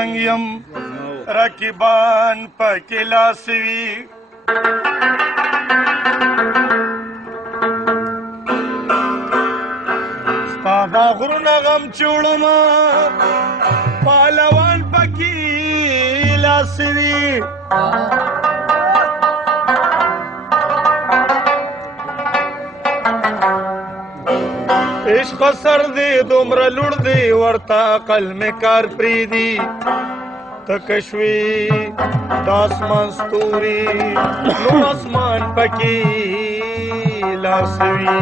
پتنګ یم رقیبان پکې لاس وي ستا دا غرونه غم چوړمه پهلوان پکې لاس وي عشق سر دی دومره لوړ دی ورته عقل مې کار پرېږدي تکشوي د اسمان ستوري نو اسمان پکې لاس وي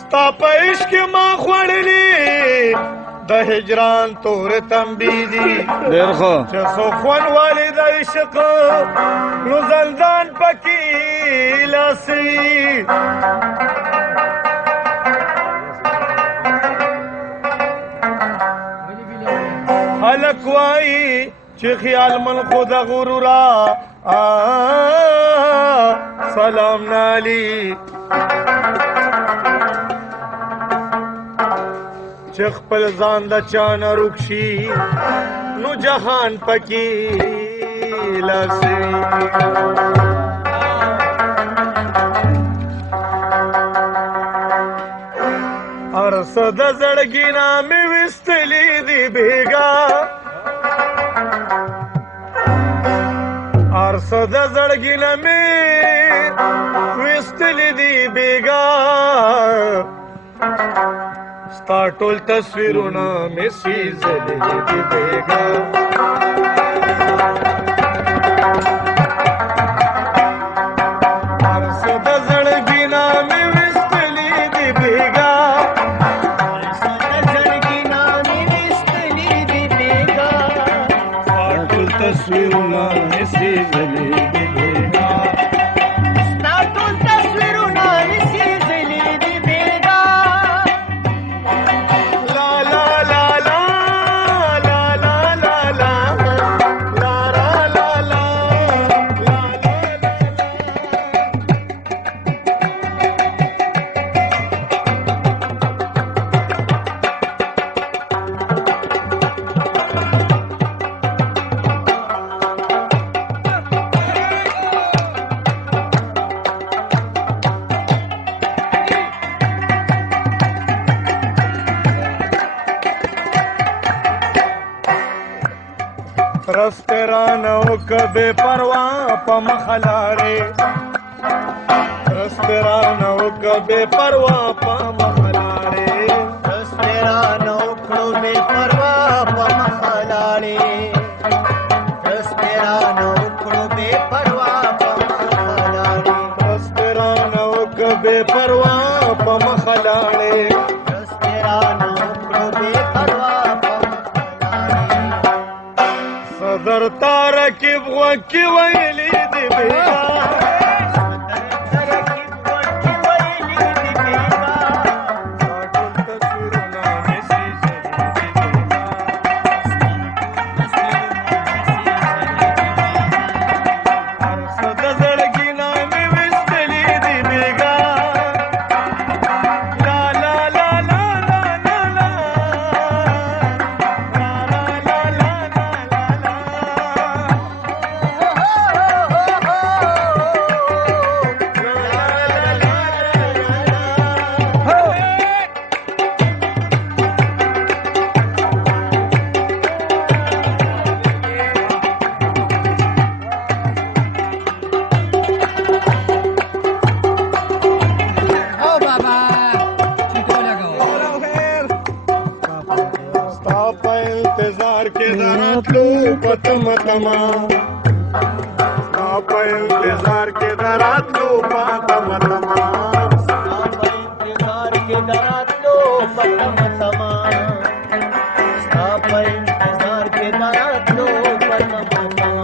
ستا په عشق ما خوړلي د هجران تور تنبی دی ډېر ښه چې څو خوند والي د عشق نو زندان پکې لاس وي خلک وایي چې خیال من خود غرورا سلام نالی چې خپل ځان د چا نه روک شي نو جهان پکې لاس وي هر څه د زړګي نه مې ویستلي دي بېګا هر څه د زړګي نه مې ویستلي دي بېګا ستا ټول تصویرونه مې سوځلي دي بېګا هر څه د زړګي نه مې ویستلي دي بېګا ستا ټول تصویرونه مې سوځلي دي بېګا رسپرانو کبه پروا په مخلاره رسپرانو کبه پروا په مخلاره رسپرانو کبه پروا په مخلاره رسپرانو کبه پروا په مخلاره رسپرانو کبه پروا په مخلاره رسپرانو کبه پروا صدر تارکب وکی ویلی دی بیگا پتم تما آپ انتظار کے درات لو پتم تما انتظار کے درات لو پتم تما آپ انتظار کے درات لو پتم تما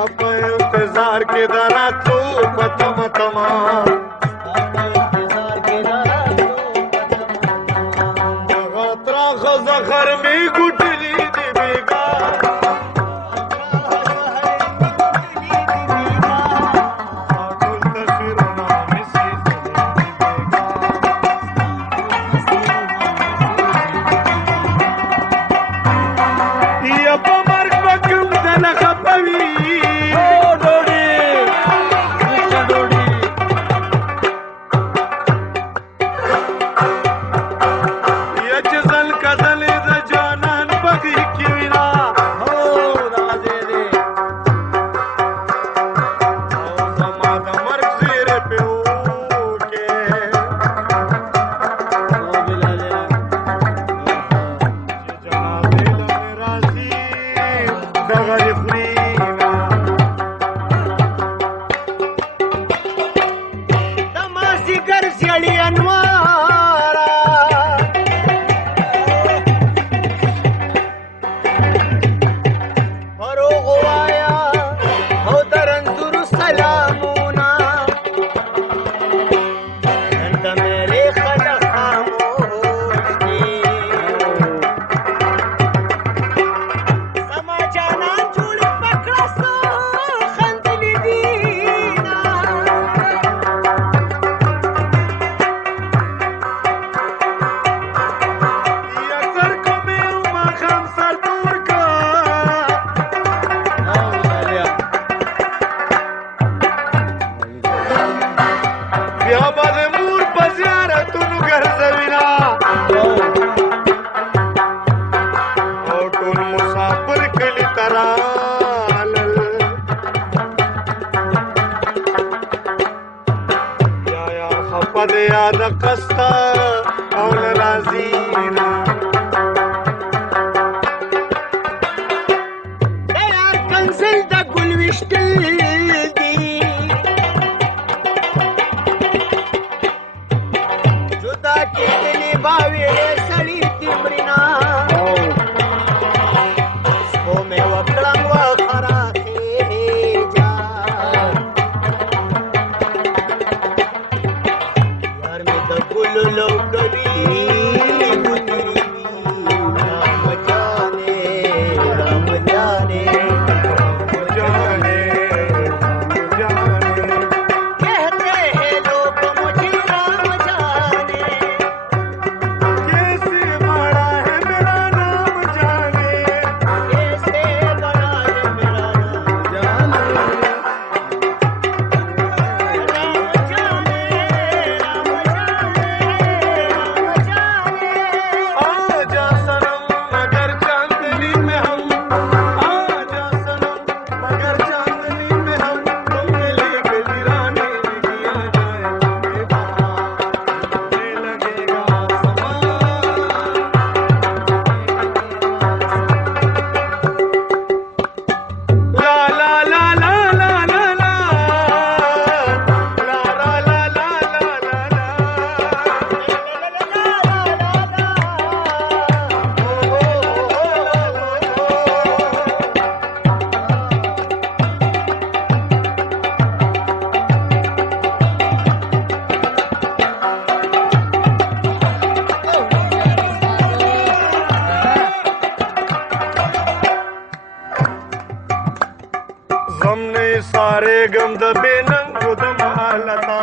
آپ انتظار کے درات لو پتم تما انتظار کے درات لو پتم تما غطرا غزخر میں گٹلی دی بیگا بیا به د مور په زیارتونو ګرځوینه او ټول مسافر کلي ته رالل یا خفه د یاده قسته او نه راځي نه کنزل د ګل وشتل دي جدا کېدلې باوې سړي تمرینا سپو مې وکړم وخرا خېجا یار مې د ګل لو کوي सारे गम द बेनंगो द मालता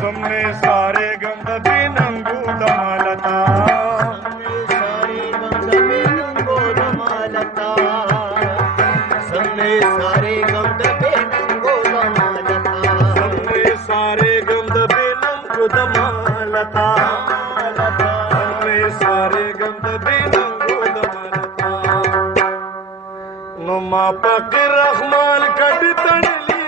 तुमने सारे गम द बेनंगो द मालता सारे गम द बेनंगो द मालता सबने सारे गम द बेनंगो द मालता सबने सारे गम द बेनंगो द मालता सबने सारे गम द बेनंगो द मालता नो मा पक रहमान कट तड़ली